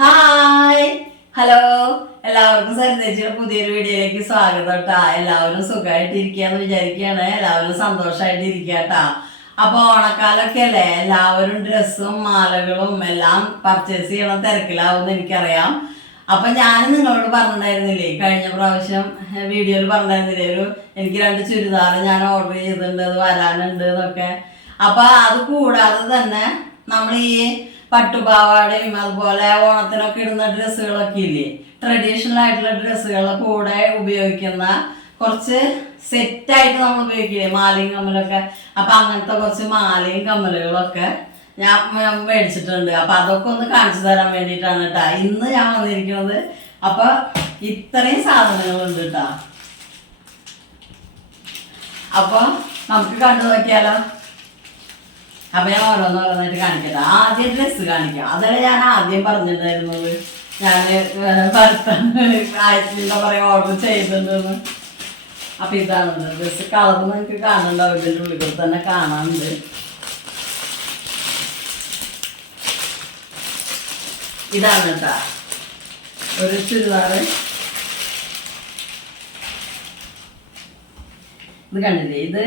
Hi. Hello. എല്ലാവർക്കും സരിതേച്ചിയുടെ പുതിയൊരു വീഡിയോയിലേക്ക് സ്വാഗതം കേട്ടാ എല്ലാവരും സുഖമായിട്ടിരിക്കാന്ന് വിചാരിക്കുകയാണ്. എല്ലാവരും സന്തോഷമായിട്ട് ഇരിക്കട്ടാ അപ്പൊ ഓണക്കാലൊക്കെ അല്ലേ? എല്ലാവരും ഡ്രസ്സും മാലകളും എല്ലാം പർച്ചേസ് ചെയ്യണ തിരക്കിലാവുമെന്ന് എനിക്കറിയാം. അപ്പൊ ഞാൻ നിങ്ങളോട് പറഞ്ഞിട്ടുണ്ടായിരുന്നില്ലേ? കഴിഞ്ഞ പ്രാവശ്യം വീഡിയോയിൽ പറഞ്ഞിരുന്നില്ലേ ഒരു എനിക്ക് രണ്ട് ചുരിദാർ ഞാൻ ഓർഡർ ചെയ്തിട്ടുണ്ട് അത് വരാനുണ്ട് എന്നൊക്കെ. അപ്പൊ അത് കൂടാതെ തന്നെ നമ്മൾ ഈ പട്ടുപാവാടയും അതുപോലെ ഓണത്തിനൊക്കെ ഇടുന്ന ഡ്രസ്സുകളൊക്കെ ഇല്ലേ? ട്രഡീഷണൽ ആയിട്ടുള്ള ഡ്രസ്സുകൾ കൂടെ ഉപയോഗിക്കുന്ന കുറച്ച് സെറ്റായിട്ട് നമ്മൾ ഉപയോഗിക്കില്ലേ? മാലയും കമ്മലൊക്കെ. അപ്പൊ അങ്ങനത്തെ കുറച്ച് മാലയും കമ്മലുകളൊക്കെ ഞാൻ മേടിച്ചിട്ടുണ്ട്. അപ്പൊ അതൊക്കെ ഒന്ന് കാണിച്ചു തരാൻ വേണ്ടിയിട്ടാണ് കേട്ടാ ഇന്ന് ഞാൻ വന്നിരിക്കുന്നത് അപ്പൊ ഇത്രയും സാധനങ്ങളുണ്ട് കേട്ടാ അപ്പൊ നമുക്ക് കണ്ടു നോക്കിയാലോ. അപ്പൊ ഞാൻ ഓരോന്നോരോന്നായിട്ട് കാണിക്കട്ടെ. ആദ്യം ഡ്രസ്സ് കാണിക്കാം. അതല്ല ഞാൻ ആദ്യം പറഞ്ഞിട്ടുണ്ടായിരുന്നത് ഞാൻ ഭർത്താൻ എന്താ പറയാ ഓർഡർ ചെയ്തിട്ടുണ്ടെന്ന്. അപ്പൊ ഇതാണ് ഡ്രസ്സ് കളർ നിങ്ങൾക്ക് കാണുന്നുണ്ടാവും ഇതിന്റെ ഉള്ളിൽ കൂടെ തന്നെ കാണാനുണ്ട്. ഇതാണ് കേട്ടാ ഒരു ചുരിദാറ്. ഇത് കണ്ടില്ലേ? ഇത്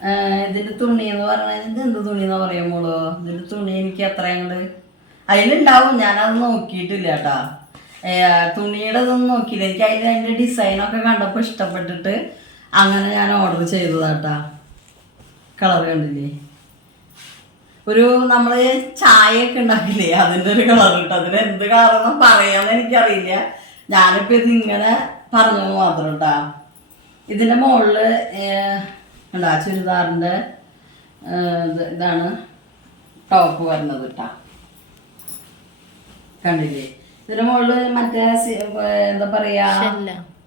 ആ, ഇതിന്റെ തുണി എന്ന് പറഞ്ഞാൽ ഇത് എന്ത് തുണി എന്ന് പറയാൻ മോളോ? ഇതിന്റെ തുണി എനിക്ക് അത്ര അങ്ങോട്ട് അതിലുണ്ടാവും ഞാനത് നോക്കിയിട്ടില്ല കേട്ടാ. തുണിയുടെ ഇതൊന്നും നോക്കിയില്ല. എനിക്ക് അതിൽ അതിന്റെ ഡിസൈനൊക്കെ കണ്ടപ്പോൾ ഇഷ്ടപ്പെട്ടിട്ട് അങ്ങനെ ഞാൻ ഓർഡർ ചെയ്തതാട്ടാ കളർ കണ്ടില്ലേ? ഒരു നമ്മൾ ചായയൊക്കെ ഉണ്ടാക്കില്ലേ? അതിന്റെ ഒരു കളർ കിട്ടും അതിന് എന്ത് കളറെന്ന് പറയാന്ന് എനിക്കറിയില്ല. ഞാനിപ്പോ ഇത് ഇങ്ങനെ പറഞ്ഞു മാത്രം കേട്ടാ. ഇതിന്റെ മുകളിൽ ഉണ്ടാ ചുരിദാറിന്റെ ചുരിദാറിന്റെ ഇതാണ് ടോപ്പ് വരുന്നത് കേട്ടാ കണ്ടില്ലേ? ഇതിന് മുകളിൽ മറ്റേ എന്താ പറയാ?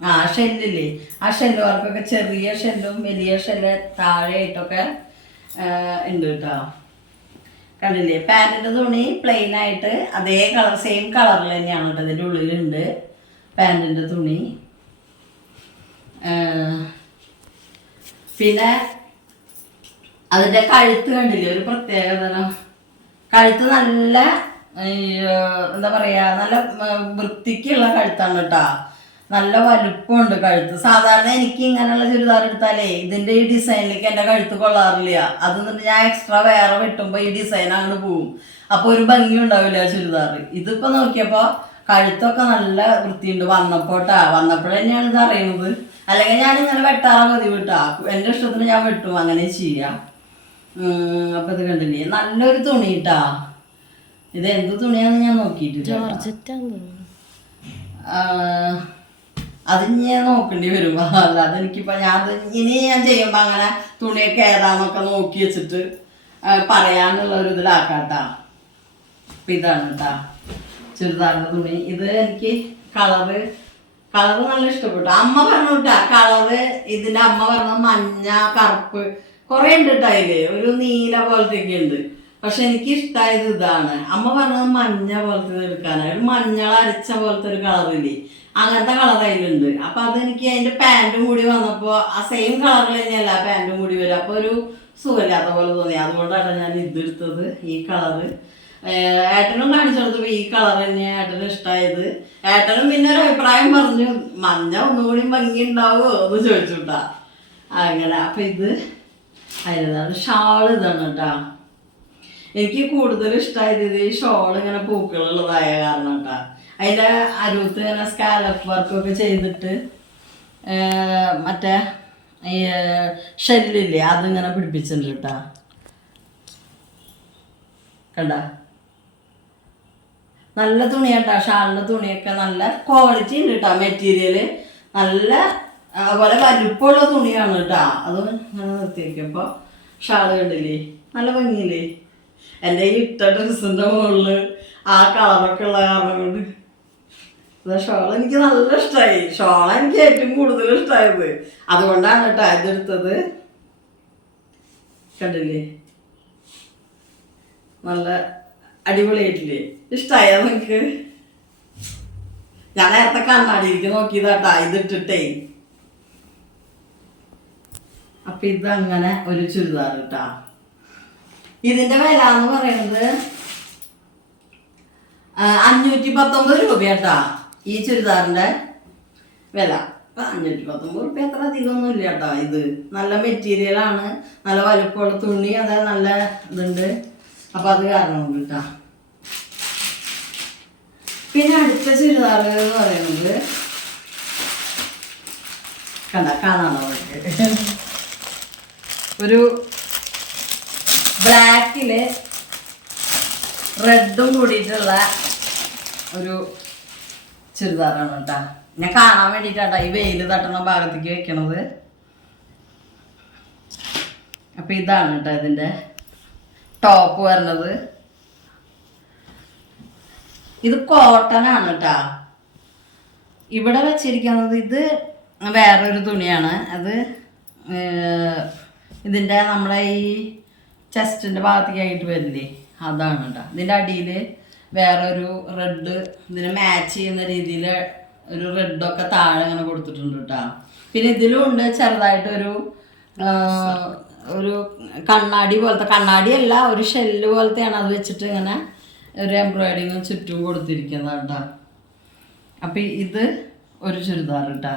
ആ ഷെല്ലില്ലേ? ആ ഷെല്ല് വർക്കൊക്കെ ചെറിയ ഷെല്ലും വലിയ ഷെല്ല് താഴെയായിട്ടൊക്കെ ഉണ്ട് കേട്ടോ കണ്ടില്ലേ? പാന്റിന്റെ തുണി പ്ലെയിൻ ആയിട്ട് അതേ കളർ സെയിം കളറിൽ തന്നെയാണ് കേട്ടോ ഇതിന്റെ ഉള്ളിലുണ്ട് പാന്റിന്റെ തുണി. പിന്നെ അതിന്റെ കഴുത്ത് കണ്ടില്ലേ? ഒരു പ്രത്യേകത കഴുത്ത് നല്ല എന്താ പറയാ നല്ല വൃത്തിക്കുള്ള കഴുത്താണ് കേട്ടാ. നല്ല വലുപ്പമുണ്ട് കഴുത്ത്. സാധാരണ എനിക്ക് ഇങ്ങനെയുള്ള ചുരിദാർ എടുത്താലേ ഇതിന്റെ ഈ ഡിസൈനിലേക്ക് എന്റെ കഴുത്ത് കൊള്ളാറില്ല. അത് ഞാൻ എക്സ്ട്രാ വേറെ വെട്ടുമ്പോ ഈ ഡിസൈൻ അങ്ങോട്ട് പോവും. അപ്പൊ ഒരു ഭംഗി ഉണ്ടാവില്ല ചുരിദാർ. ഇതിപ്പോ നോക്കിയപ്പോ കഴുത്തൊക്കെ നല്ല വൃത്തിയുണ്ട്. വന്നപ്പോട്ടാ വന്നപ്പോഴേ തന്നെയാണ് ഇത് അറിയുന്നത് അല്ലെങ്കിൽ ഞാൻ ഇങ്ങനെ വെട്ടാറ മതി വിട്ടാ എന്റെ ഇഷ്ടത്തിന് ഞാൻ വെട്ടും. അങ്ങനെ ചെയ്യാം. അപ്പൊ ഇത് കണ്ടില്ലേ? നല്ലൊരു തുണി കിട്ടാ ഇത് എന്ത് തുണിയാന്ന് ഞാൻ നോക്കിയിട്ടില്ല. അത് ഞാൻ നോക്കേണ്ടി വരും. അല്ലാതെ എനിക്കിപ്പോ ഞാൻ ഇനി ഞാൻ ചെയ്യുമ്പോ അങ്ങനെ തുണിയൊക്കെ ഏതാന്നൊക്കെ നോക്കി വെച്ചിട്ട് പറയാന്നുള്ള പറയാനുള്ള ഒരു ഇതിലാക്കാട്ടാ അപ്പൊ ഇതാണ് കേട്ടാ ചുരിദാറിന്റെ തുണി. ഇത് എനിക്ക് കളറ് കളറ് നല്ല ഇഷ്ടപ്പെട്ടു. അമ്മ പറഞ്ഞു കേട്ടാ കളറ് ഇതിന്റെ അമ്മ പറഞ്ഞ മഞ്ഞ കറുപ്പ് കുറേ ഉണ്ട് കേട്ടോ അതിൽ ഒരു നീല പോലത്തെ ഒക്കെ ഉണ്ട്. പക്ഷെ എനിക്ക് ഇഷ്ടമായത് ഇതാണ്. അമ്മ പറഞ്ഞത് മഞ്ഞ പോലത്തെ എടുക്കാനാണ് ഒരു മഞ്ഞൾ അരച്ച പോലത്തെ ഒരു കളറില്ലേ അങ്ങനത്തെ കളർ അതിലുണ്ട്. അപ്പൊ അതെനിക്ക് അതിന്റെ പാന്റും കൂടി വന്നപ്പോ ആ സെയിം കളറിൽ തന്നെയല്ല പാന്റും കൂടി വരും. അപ്പൊ ഒരു സുഖമില്ലാത്ത പോലെ തോന്നി. അതുകൊണ്ടാണ് ഞാൻ ഇതെടുത്തത് ഈ കളറ് ഏട്ടനും കാണിച്ചു കൊടുത്തപ്പോൾ ഈ കളർ തന്നെയാണ് ഏട്ടന് ഇഷ്ടമായത് ഏട്ടനും പിന്നെ ഒരു അഭിപ്രായം പറഞ്ഞു മഞ്ഞ ഒന്നുകൂടി ഭംഗി ഉണ്ടാവുമോ എന്ന് ചോദിച്ചുട്ടാ. അങ്ങനെ അപ്പൊ ഇത് അതിനതാണ് ഷാൾ ഇതാണ് കേട്ടാ. എനിക്ക് കൂടുതൽ ഇഷ്ടമായത് ഇത് ഈ ഷോൾ ഇങ്ങനെ പൂക്കളുള്ളതായ കാരണം കേട്ടാ അതിന്റെ അരുത്ത് ഇങ്ങനെ സ്കാലപ്പ് വർക്കൊക്കെ ചെയ്തിട്ട് മറ്റേ ഈ ഷെല്ലില്ലേ അതിങ്ങനെ പിടിപ്പിച്ചിട്ടുണ്ട് കേട്ടാ. കണ്ട? നല്ല തുണിയാട്ടാ ഷാളിന്റെ തുണിയൊക്കെ നല്ല ക്വാളിറ്റി ഉണ്ട് കേട്ടോ മെറ്റീരിയൽ നല്ല അതുപോലെ വലുപ്പമുള്ള തുണിയാണ് കേട്ടോ അത് ഇങ്ങനെ നിർത്തിയിരിക്കുമ്പോൾ ഷാൾ കണ്ടില്ലേ? നല്ല ഭംഗിയില്ലേ? എന്റെ ഈ ഇട്ട ഡ്രസ്സിന്റെ മുകളിൽ ആ കളറൊക്കെ ഉള്ള കാരണം കൊണ്ട് ഷോൾ എനിക്ക് നല്ല ഇഷ്ടമായി ഷോൾ എനിക്ക് ഏറ്റവും കൂടുതൽ ഇഷ്ടമായത് അതുകൊണ്ടാണ് കേട്ടോ ഇതെടുത്തത് കണ്ടില്ലേ? നല്ല അടിപൊളിയായിട്ടില്ലേ? ഇഷ്ടമായ നിങ്ങക്ക് ഞാൻ നേരത്തെ കണ്ണാടിയിലേക്ക് നോക്കിയതാട്ടാ ഇതിട്ടിട്ടേ. അപ്പൊ അങ്ങനെ ഒരു ചുരിദാർ കേട്ടാ ഇതിന്റെ വില എന്ന് പറയുന്നത് അഞ്ഞൂറ്റി പത്തൊമ്പത് രൂപയാട്ടാ ഈ ചുരിദാറിന്റെ വില. അഞ്ഞൂറ്റി പത്തൊമ്പത് റുപ്യ അത്ര അധികമൊന്നും ഇല്ല കേട്ടോ ഇത്. നല്ല മെറ്റീരിയൽ ആണ് നല്ല വലുപ്പമുള്ള തുണി അതായത് നല്ല ഇതുണ്ട്. അപ്പൊ അത് കാരണം കൊണ്ട് കേട്ടാ പിന്നെ അടുത്ത ചുരിദാർ എന്ന് പറയുന്നത് കണ്ട കാണാണോ ഒരു ബ്ലാക്കിൽ റെഡും കൂടിയിട്ടുള്ള ഒരു ചുരിദാറാണ് കേട്ടാ. ഞാൻ കാണാൻ വേണ്ടിട്ടാട്ടാ ഈ വെയിൽ തട്ടുന്ന ഭാഗത്തേക്ക് വെക്കണത്. അപ്പൊ ഇതാണ് കേട്ടോ ഇതിന്റെ ടോപ്പ് വരുന്നത് ഇത് കോട്ടൺ ആണ് കേട്ടാ ഇവിടെ വെച്ചിരിക്കുന്നത് ഇത് വേറൊരു തുണിയാണ്. അത് ഇതിന്റെ നമ്മളെ ഈ ചെസ്റ്റിന്റെ ഭാഗത്തേക്കായിട്ട് വരില്ലേ? അതാണ് കേട്ടോ ഇതിന്റെ അടിയിൽ വേറൊരു റെഡ് ഇതിന് മാച്ച് ചെയ്യുന്ന രീതിയിൽ ഒരു റെഡൊക്കെ താഴെ ഇങ്ങനെ കൊടുത്തിട്ടുണ്ട് കേട്ടോ പിന്നെ ഇതിലും ഉണ്ട് ചെറുതായിട്ടൊരു ഒരു കണ്ണാടി പോലത്തെ കണ്ണാടിയല്ല ഒരു ഷെല്ല് പോലത്തെയാണ് അത് വെച്ചിട്ട് ഇങ്ങനെ ഒരു എംബ്രോയിഡിങ് ചുറ്റും കൊടുത്തിരിക്കുന്നത് കേട്ടോ അപ്പം ഇത് ഒരു ചുരിദാർ കേട്ടോ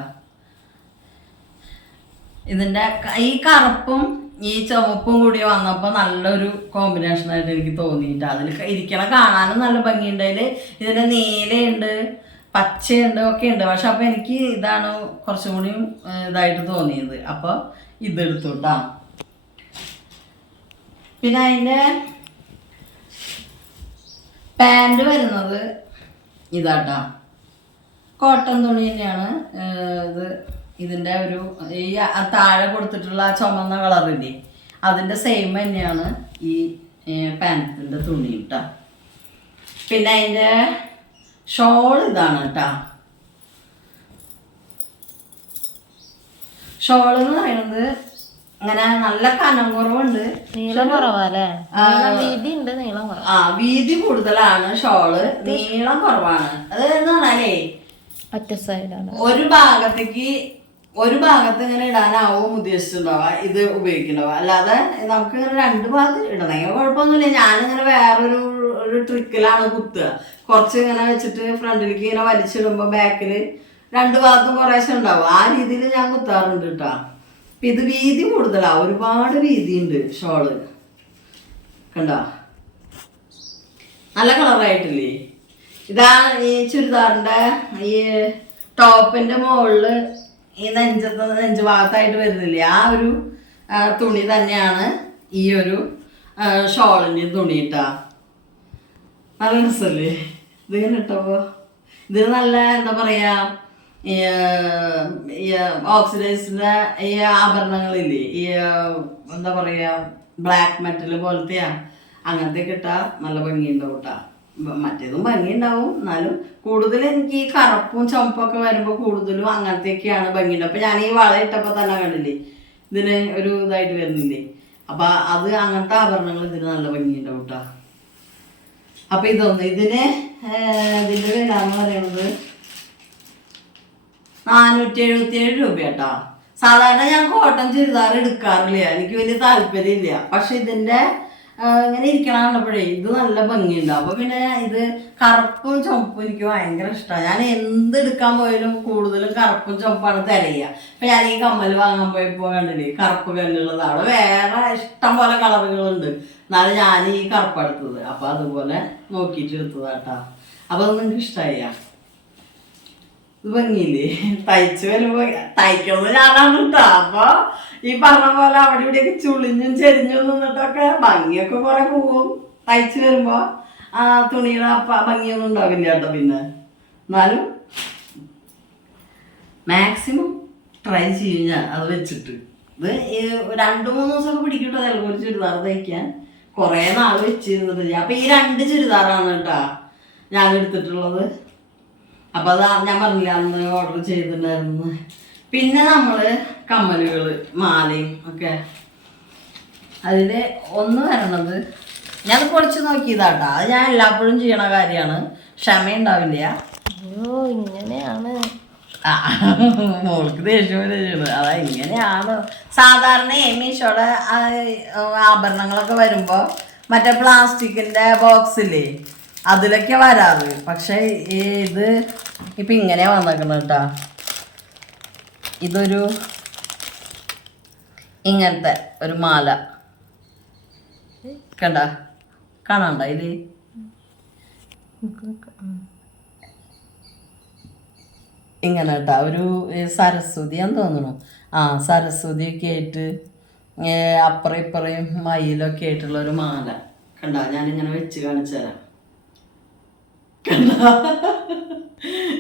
ഇതിന്റെ ഈ കറുപ്പും ഈ ചുവപ്പും കൂടി വന്നപ്പോൾ നല്ലൊരു കോമ്പിനേഷൻ ആയിട്ട് എനിക്ക് തോന്നിയിട്ട്. അതിൽ ഇരിക്കണ കാണാനും നല്ല ഭംഗിയുണ്ട്. അതിൽ ഇതിന്റെ നീലയുണ്ട് പച്ചയുണ്ട് ഒക്കെ ഉണ്ട് പക്ഷെ അപ്പോൾ എനിക്ക് ഇതാണ് കുറച്ചും കൂടി ഇതായിട്ട് തോന്നിയത്. അപ്പോൾ ഇതെടുത്തു കേട്ടോ പിന്നെ അതിന്റെ പാന്റ് വരുന്നത്. ഇതാട്ടാ. കോട്ടൺ തുണി തന്നെയാണ്. ഇത് ഇതിന്റെ ഒരു ഈ താഴെ കൊടുത്തിട്ടുള്ള ആ ചുമന്ന കളറില്ലേ അതിന്റെ സെയിം തന്നെയാണ് ഈ പാന്റിന്റെ തുണി കേട്ടോ പിന്നെ അതിന്റെ ഷോൾ ഇതാണ് കേട്ടോ ഷോൾ എന്ന് പറയുന്നത് അങ്ങനെ നല്ല കനം കുറവുണ്ട്. നീളം കുറവാല്ലേ? ആ, വീതി ഉണ്ട് നീളം ആ വീതി കൂടുതലാണ് ഷോൾ. നീളം കുറവാണ്. അത് എന്ന് പറഞ്ഞാലേ ഒറ്റ സൈഡാണ്. ഒരു ഭാഗത്തേക്ക് ഒരു ഭാഗത്ത് ഇങ്ങനെ ഇടാനാവും ഉദ്ദേശിച്ചിട്ടുണ്ടാവുക? ഇത് ഉപയോഗിക്കണ്ടാവുക അല്ലാതെ നമുക്ക് ഇങ്ങനെ രണ്ട് ഭാഗത്ത് ഇടണമെങ്കിൽ കുഴപ്പമൊന്നുമില്ല. ഞാനിങ്ങനെ വേറൊരു ഒരു ട്രിക്കിലാണ് കുത്തുക. കുറച്ച് ഇങ്ങനെ വെച്ചിട്ട് ഫ്രണ്ടിലേക്ക് ഇങ്ങനെ വലിച്ചിടുമ്പോൾ ബാക്കിൽ രണ്ട് ഭാഗത്തും കുറേശ്ശെ ഉണ്ടാവും. ആ രീതിയിൽ ഞാൻ കുത്താറുണ്ട് കേട്ടോ. ഇത് വീതി കൂടുതലാണ് ഒരുപാട് വീതിയുണ്ട് ഷോൾ. കണ്ടോ? നല്ല കളറായിട്ടില്ലേ? ഇതാ ഈ ചുരിദാറിന്റെ ഈ ടോപ്പിന്റെ മുകളിൽ ഈ നെഞ്ചത്ത് നെഞ്ച് ഭാഗത്തായിട്ട് വരുന്നില്ലേ? ആ ഒരു തുണി തന്നെയാണ് ഈ ഒരു ഷോളിന്റെ തുണി ഇട്ടാ നല്ല രസമല്ലേ ഇതിങ്ങനെ ഇട്ടപ്പോ ഇത് നല്ല എന്താ പറയാ ഈ, ഓക്സിഡൈസിന്റെ ഈ ആഭരണങ്ങളില്ലേ ഈ എന്താ പറയാ ബ്ലാക്ക് മെറ്റൽ പോലത്തെയാ. അങ്ങനത്തെ കിട്ടാ നല്ല ഭംഗിയുണ്ടാവും കേട്ടാ മറ്റേതും ഭംഗിയുണ്ടാവും. എന്നാലും കൂടുതൽ എനിക്ക് ഈ കറുപ്പും ചുമപ്പൊക്കെ വരുമ്പോൾ കൂടുതലും അങ്ങനത്തെയൊക്കെയാണ് ഭംഗിയുണ്ടാവും അപ്പൊ ഞാൻ ഈ വള ഇട്ടപ്പോൾ തന്നെ കണ്ടില്ലേ ഇതിന് ഒരു ഇതായിട്ട് വരുന്നില്ലേ. അപ്പൊ അത് അങ്ങനത്തെ ആഭരണങ്ങൾ ഇതിന് നല്ല ഭംഗിയുണ്ടാവും കേട്ടോ അപ്പൊ ഇതൊന്ന് ഇതിന് ഇതിന്റെ വില എന്ന് പറയുന്നത് നാനൂറ്റി എഴുപത്തി ഏഴ് രൂപ കേട്ടോ സാധാരണ ഞാൻ കോട്ടൺ ചുരിദാർ എടുക്കാറില്ല. എനിക്ക് വലിയ താല്പര്യമില്ല. പക്ഷെ ഇതിന്റെ ആ, ഇങ്ങനെ ഇരിക്കണ ഇത് നല്ല ഭംഗിയുണ്ട്. അപ്പൊ പിന്നെ ഇത് കറുപ്പും ചുമപ്പും എനിക്ക് ഭയങ്കര ഇഷ്ടമാണ് ഞാൻ എന്ത് എടുക്കാൻ പോയാലും കൂടുതലും കറുപ്പും ചുമപ്പാണ് തിരയുക ഇപ്പൊ ഞാൻ ഈ കമ്മൽ വാങ്ങാൻ പോയപ്പോ കണ്ടില്ലേ കറുപ്പ് കല്ലുള്ളത്. അവിടെ വേറെ ഇഷ്ടം പോലെ കളറുകളുണ്ട്. എന്നാലും ഞാൻ ഈ കറുപ്പ് എടുത്തത്. അപ്പൊ അതുപോലെ നോക്കിയിട്ട് എടുത്തതാട്ടാ. അപ്പൊ അത് നിങ്ങൾക്ക് ഇഷ്ടമായ ഭംഗിയില്ലേ? തയ്ച്ചു വരുമ്പോ തയ്ക്കുന്നത് ഞാനാണ് കേട്ടോ അപ്പൊ ഈ പറഞ്ഞ പോലെ അവിടെ ഇവിടെയൊക്കെ ചുളിഞ്ഞും ചെരിഞ്ഞും നിന്നിട്ടൊക്കെ ഭംഗിയൊക്കെ കുറെ പോവും തയ്ച്ചു വരുമ്പോ ആ തുണിയുടെ അപ്പ ഭംഗിയൊന്നും ഉണ്ടാവില്ല കേട്ടോ പിന്നെ. എന്നാലും മാക്സിമം ട്രൈ ചെയ്യും ഞാൻ അത് വെച്ചിട്ട്. ഇത് രണ്ട് മൂന്ന് ദിവസമൊക്കെ പിടിക്കട്ടോ ചിലപ്പോൾ ഒരു ചുരിദാർ തയ്ക്കാൻ. കുറേ നാൾ വെച്ചിരുന്നിട്ട് അപ്പൊ ഈ രണ്ട് ചുരിദാറാണ് കേട്ടോ ഞാൻ എടുത്തിട്ടുള്ളത്. അപ്പൊ അത് ഞാൻ പറഞ്ഞില്ല അന്ന് ഓർഡർ ചെയ്തിട്ടുണ്ടായിരുന്നു. പിന്നെ നമ്മൾ കമ്മലുകൾ മാലയും ഒക്കെ. അതിൽ ഒന്ന് വരണത് ഞാൻ പൊളിച്ച് നോക്കിയതാട്ടാ. അത് ഞാൻ എല്ലാപ്പോഴും ചെയ്യണ കാര്യമാണ്. ക്ഷമയുണ്ടാവില്ല. അയ്യോ ഇങ്ങനെയാണ്. മോൾക്ക് ദേഷ്യം വരെ ചെയ്യണത് അതാ ഇങ്ങനെയാണ്. സാധാരണ മീഷോടെ ആഭരണങ്ങളൊക്കെ വരുമ്പോ മറ്റേ പ്ലാസ്റ്റിക്കിന്റെ ബോക്സില്ലേ അതിലൊക്കെ വരാറ്. പക്ഷെ ഇത് ഇപ്പൊ ഇങ്ങനെ വന്നേക്കുന്നത് കേട്ടാ. ഇതൊരു ഇങ്ങനത്തെ ഒരു മാല. കണ്ട? കാണണ്ട ഇത്? ഇങ്ങനെ കേട്ടാ. ഒരു സരസ്വതി എന്ന് തോന്നുന്നു. ആ സരസ്വതിയൊക്കെ ആയിട്ട് അപ്പുറം ഇപ്പുറയും മയിലൊക്കെ ആയിട്ടുള്ള ഒരു മാല. കണ്ട? ഞാനിങ്ങനെ വെച്ച് കാണിച്ചു തരാം.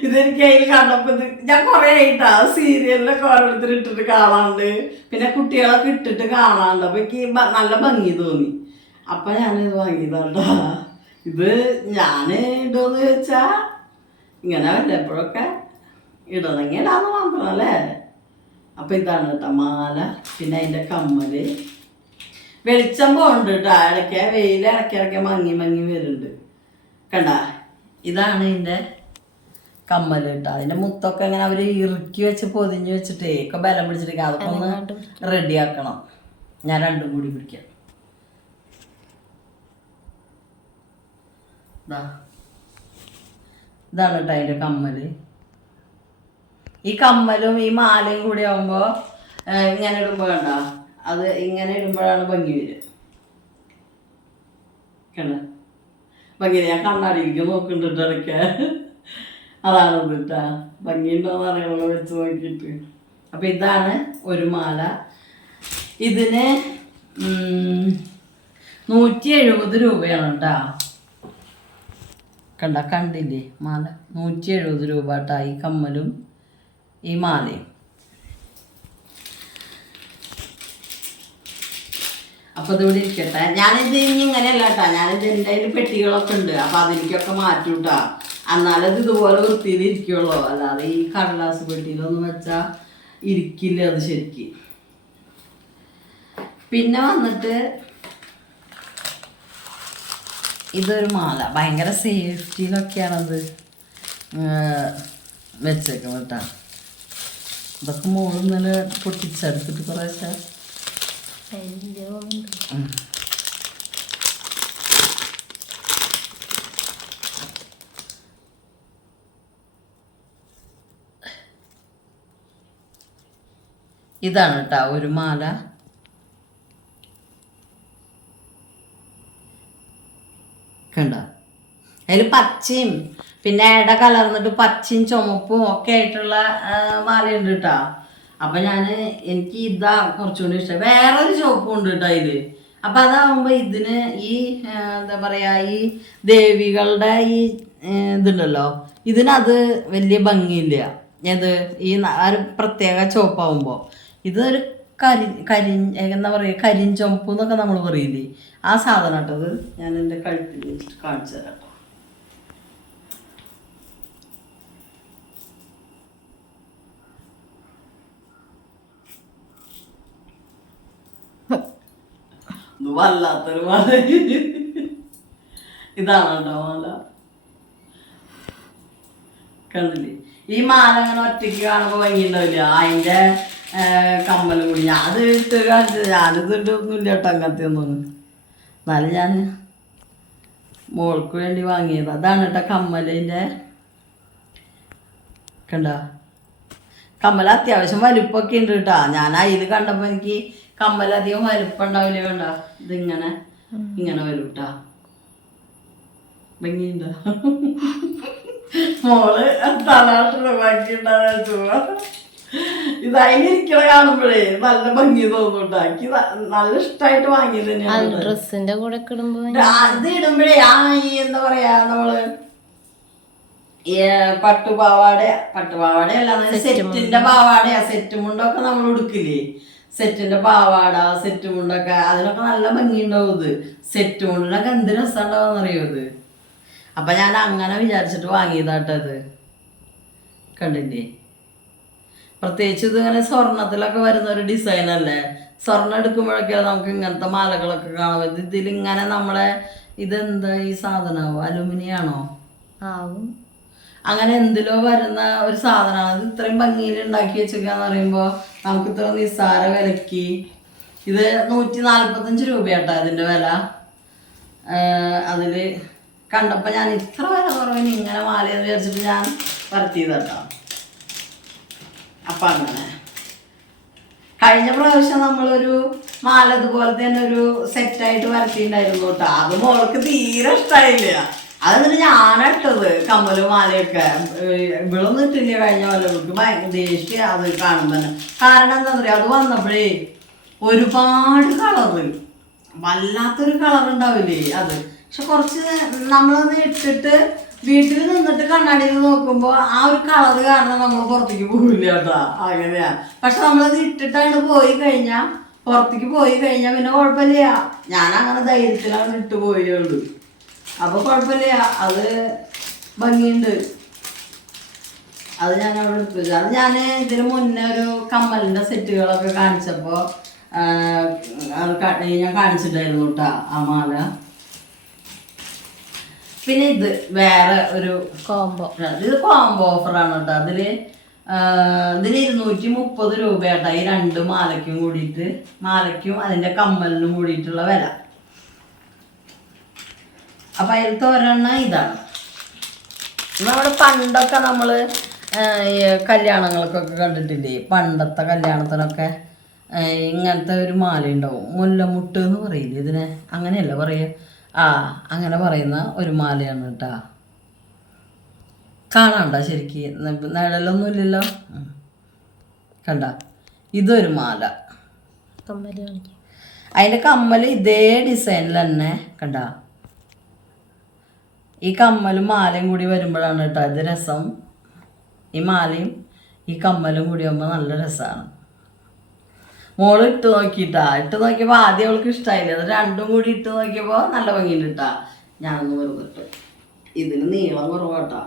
ഇതെനിക്ക് അതിൽ കണ്ടപ്പോ ഇത് ഞാൻ കൊറേ ആയിട്ടാ സീരിയലിലൊക്കെ ഓരോരുത്തർ ഇട്ടിട്ട് കാണാണ്ട്. പിന്നെ കുട്ടികളൊക്കെ ഇട്ടിട്ട് കാണാണ്ട്. അപ്പൊ എനിക്ക് നല്ല ഭംഗി തോന്നി. അപ്പൊ ഞാനിത് വാങ്ങിയതാണ്ടാ ഇത് ഞാൻ ഇടുമെന്ന് ചോദിച്ചാ ഇങ്ങനെ വല്ലപ്പോഴൊക്കെ ഇടണമെങ്കിൽ ഇടാന്ന് മാത്രം അല്ലേ? അപ്പൊ ഇതാണ് കേട്ടോ മാല. പിന്നെ അതിന്റെ കമ്മൽ. വെളിച്ചം പോണ്ട് കേട്ടോ. ഇടയ്ക്ക് വെയിൽ ഇടയ്ക്ക് ഇടയ്ക്ക് മങ്ങി മങ്ങി വരുന്നുണ്ട്. കണ്ട? ഇതാണ് ഇതിന്റെ കമ്മൽ കേട്ടോ. അതിന്റെ മുത്തൊക്കെ ഇങ്ങനെ അവർ ഇറുക്കി വെച്ച് പൊതിഞ്ഞ് വെച്ചിട്ടേ ഒക്കെ ബലം പിടിച്ചിട്ട് അതൊക്കെ ഒന്ന് റെഡി ആക്കണം ഞാൻ രണ്ടും കൂടി പിടിക്കാം. ഇതാണ് കേട്ടോ അതിന്റെ കമ്മൽ. ഈ കമ്മലും ഈ മാലയും കൂടി ആവുമ്പോ ഇങ്ങനെ ഇടുമ്പോ കണ്ട? അത് ഇങ്ങനെ ഇടുമ്പോഴാണ് ഭംഗി വരിക. കണ്ട? ഭംഗി ഞാൻ കണ്ണാടിയിലേക്ക് നോക്കുന്നുണ്ട് ഇടയ്ക്ക്. അതാണ് കേട്ടാ ഭംഗിയുണ്ടോന്ന് അറിയാമല്ലോ വെച്ച് നോക്കിയിട്ട്. അപ്പൊ ഇതാണ് ഒരു മാല. ഇതിന് നൂറ്റി എഴുപത് രൂപയാണ് കേട്ടാ. കണ്ട കണ്ടില്ലേ? മാല നൂറ്റി എഴുപത് രൂപ കേട്ടാ ഈ കമ്മലും ഈ മാലയും. അപ്പൊ ഇതിവിടെ ഇരിക്കട്ടെ. ഞാനിത് ഇനി ഇങ്ങനെയല്ല കേട്ടാ. ഞാനിത് എന്റെ പെട്ടികളൊക്കെ ഉണ്ട്. അപ്പൊ അതിലേക്കൊക്കെ മാറ്റും എന്നാലത് എന്നാലേ ഇത് ഇതുപോലെ വൃത്തിയിൽ ഇരിക്കുള്ളൂ. അല്ലാതെ ഈ കടലാസ് പെട്ടിയിലൊന്നും വെച്ചാ ഇരിക്കില്ല അത് ശരിക്ക്. പിന്നെ വന്നിട്ട് ഇതൊരു മാല. ഭയങ്കര സേഫ്റ്റിയിലൊക്കെയാണത് വെച്ചേക്കുന്നത് കേട്ടോ. ഇതൊക്കെ മോൾ ഇന്നലെ പൊട്ടിച്ചെടുത്തിട്ട് ഉം. ഇതാണ് കേട്ടോ ഒരു മാല. കണ്ട? അതിൽ പച്ചയും പിന്നെ ഇട കലർന്നിട്ട് പച്ചയും ചുമപ്പും ഒക്കെ ആയിട്ടുള്ള മാലയുണ്ട് കേട്ടോ അപ്പൊ ഞാൻ എനിക്ക് ഇതാ കുറച്ചുകൂടി ഇഷ്ടം. വേറൊരു ഷോപ്പ് ഉണ്ട് കേട്ടോ അതിൽ അപ്പൊ അതാവുമ്പോ ഇതിന് ഈ എന്താ പറയാ ഈ ദേവികളുടെ ഈ ഇതുണ്ടല്ലോ. ഇതിനത് വലിയ ഭംഗിയില്ല. ഏത് ഈ ഒരു പ്രത്യേക ചുവപ്പാവുമ്പോ ഇതൊരു കരി കരി എന്താ പറയുക കരിഞ്ചുമപ്പ് എന്നൊക്കെ നമ്മൾ പറയില്ലേ? ആ സാധനം കേട്ടോ അത് ഞാൻ എന്റെ കഴുത്തിൽ കാണിച്ചു തരാം വല്ലാത്തൊരു മാല ഇതാണ് മാല കണ്ടില്ലേ? ഈ മാല അങ്ങനെ ഒറ്റയ്ക്ക് കാണുമ്പോൾ ഭംഗിയുണ്ടാവില്ല? അതിന്റെ കമ്മലും കൂടി. ഞാൻ അത് ഇട്ട് കാണിച്ചത്. ഞാനിത് ഇട്ടൊന്നുമില്ല കേട്ടോ അങ്ങനത്തെ ഒന്നും. എന്നാലും ഞാൻ മോൾക്ക് വേണ്ടി വാങ്ങിയത്. അതാണ് കേട്ടോ കമ്മലിന്റെ കണ്ട? കമ്മൽ അത്യാവശ്യം വലിപ്പമൊക്കെ ഉണ്ട് കേട്ടോ. ഞാൻ അതിൽ കണ്ടപ്പോൾ എനിക്ക് കമ്മൽ അധികം വലിപ്പം ഉണ്ടാവില്ല കണ്ട ഇതിങ്ങനെ ഇങ്ങനെ വരും കേട്ടാ ഭംഗിയുണ്ടോ? മോൾ തലാട്ടുള്ള ഭംഗി ഇത് അതിനിരിക്കണ കാണുമ്പോഴേ നല്ല ഭംഗി തോന്നുണ്ടാക്കി എനിക്ക് നല്ല ഇഷ്ടമായിട്ട് വാങ്ങിയത്. ഡ്രസ്സിന്റെ കൂടെ ഇടുമ്പോ ഇത് ഇടുമ്പോഴേ ആ ഈ എന്താ പറയാ നമ്മൾ പട്ടുപാവാട അല്ല സെറ്റിന്റെ പാവാടയാ സെറ്റ് മുണ്ടൊക്കെ നമ്മൾ ഉടുക്കില്ലേ? സെറ്റിന്റെ പാവാട സെറ്റ് മുണ്ടൊക്കെ അതിനൊക്കെ നല്ല ഭംഗിയുണ്ടാവും ഇത്. സെറ്റ് മുണ്ടിനൊക്കെ എന്ത് രസം ഉണ്ടാവും അറിയോ ഇത്? അപ്പൊ ഞാൻ അങ്ങനെ വിചാരിച്ചിട്ട് വാങ്ങിയതാട്ടത് കണ്ടില്ലേ? പ്രത്യേകിച്ച് ഇത് ഇങ്ങനെ സ്വർണത്തിലൊക്കെ വരുന്ന ഒരു ഡിസൈൻ അല്ലേ? സ്വർണം എടുക്കുമ്പോഴൊക്കെ നമുക്ക് ഇങ്ങനത്തെ മാലകളൊക്കെ കാണാം. പറ്റും ഇതിലിങ്ങനെ നമ്മളെ ഇതെന്താ ഈ സാധനമാവോ അലുമിനിയാണോ? ആവും. അങ്ങനെ എന്തിലോ വരുന്ന ഒരു സാധനമാണ്. അത് ഇത്രയും ഭംഗിയിൽ ഉണ്ടാക്കി വെച്ചേക്കാന്ന് പറയുമ്പോൾ നമുക്ക് ഇത്ര നിസ്സാര വിലക്ക്. ഇത് നൂറ്റി നാൽപ്പത്തഞ്ച് രൂപയാട്ടോ അതിന്റെ വില. അതിൽ കണ്ടപ്പോൾ ഞാൻ ഇത്ര വില കുറവിന് ഇങ്ങനെ മാലയെന്ന് വിചാരിച്ചിട്ട് ഞാൻ വരത്തിയത് കേട്ടോ അപ്പം അങ്ങനെ. കഴിഞ്ഞ പ്രാവശ്യം നമ്മളൊരു മാല ഇതുപോലെ തന്നെ ഒരു സെറ്റായിട്ട് വരത്തിയിട്ടുണ്ടായിരുന്നു കേട്ടോ. അത് മോൾക്ക് തീരെ ഇഷ്ടമായില്ല അത് പിന്നെ ഞാനിട്ടത് കമ്മലും മാലയൊക്കെ. ഇവളൊന്നും ഇട്ടില്ല കഴിഞ്ഞ പോലെ ഇവൾക്ക് ഭയങ്കര ദേഷ്യം അത് കാണുമ്പോൾ കാരണം എന്താ പറയുക അത് വന്നപ്പോഴേ ഒരുപാട് കളറ്. വല്ലാത്തൊരു കളർ ഉണ്ടാവില്ലേ അത്. പക്ഷെ കുറച്ച് നമ്മളൊന്ന് ഇട്ടിട്ട് വീട്ടിൽ നിന്നിട്ട് കണ്ണാടിയിൽ നോക്കുമ്പോൾ ആ ഒരു കളർ കാരണം നമ്മൾ പുറത്തേക്ക് പോകില്ല കേട്ടോ. അങ്ങനെയാ. പക്ഷെ നമ്മളത് ഇട്ടിട്ടാണ് പോയി കഴിഞ്ഞാൽ പുറത്തേക്ക് പോയി കഴിഞ്ഞാൽ പിന്നെ കുഴപ്പമില്ല. ഞാൻ അങ്ങനെ ധൈര്യത്തിലാണ് ഇട്ട് പോയുള്ളൂ അപ്പൊ കുഴപ്പമില്ല അത് ഭംഗിയുണ്ട്. അത് ഞാൻ അവിടെ എടുത്തു. അത് ഞാൻ ഇതിന് മുന്നേ ഒരു കമ്മലിന്റെ സെറ്റുകളൊക്കെ കാണിച്ചപ്പോൾ ഞാൻ കാണിച്ചിട്ടായിരുന്നു കേട്ടാ ആ മാല. പിന്നെ ഇത് വേറെ ഒരു കോംബോ. ഇത് കോംബോ ഓഫറാണ് കേട്ടോ. അതിൽ ഇതിന് ഇരുന്നൂറ്റി മുപ്പത് രൂപയാട്ടോ ഈ രണ്ട് മാലയ്ക്കും കൂടിയിട്ട്. മാലയ്ക്കും അതിന്റെ കമ്മലിനും കൂടിയിട്ടുള്ള വില. അപ്പൊ അതിലത്തെ ഒരെണ്ണം ഇതാണ്. നമ്മുടെ പണ്ടൊക്കെ നമ്മൾ കല്യാണങ്ങൾക്കൊക്കെ കണ്ടിട്ടില്ലേ? പണ്ടത്തെ കല്യാണത്തിനൊക്കെ ഇങ്ങനത്തെ ഒരു മാല ഉണ്ടാവും. മുല്ലമുട്ട് എന്ന് പറയില്ലേ ഇതിനെ? അങ്ങനെയല്ല പറയുക ആ അങ്ങനെ പറയുന്ന ഒരു മാലയാണ് കേട്ടാ. കാണണ്ട ശരിക്ക്? നിഴലൊന്നും ഇല്ലല്ലോ. കണ്ട. ഇതൊരു മാല. കമ്മൽ അതിന്റെ കമ്മൽ ഇതേ ഡിസൈനിൽ തന്നെ കണ്ട. ഈ കമ്മലും മാലയും കൂടി വരുമ്പോഴാണ് കേട്ടോ ഇത് രസം. ഈ മാലയും ഈ കമ്മലും കൂടി ആകുമ്പോൾ നല്ല രസമാണ് മോൾ ഇട്ട് നോക്കിയിട്ടാ ഇട്ട് നോക്കിയപ്പോൾ ആദ്യം അവൾക്ക് ഇഷ്ടമായില്ല അത് രണ്ടും കൂടി ഇട്ട് നോക്കിയപ്പോൾ നല്ല ഭംഗിയുണ്ട് കേട്ടാ. ഞാനൊന്ന് വെറുതെ ഇതിന് നീളം കുറവാട്ടാ.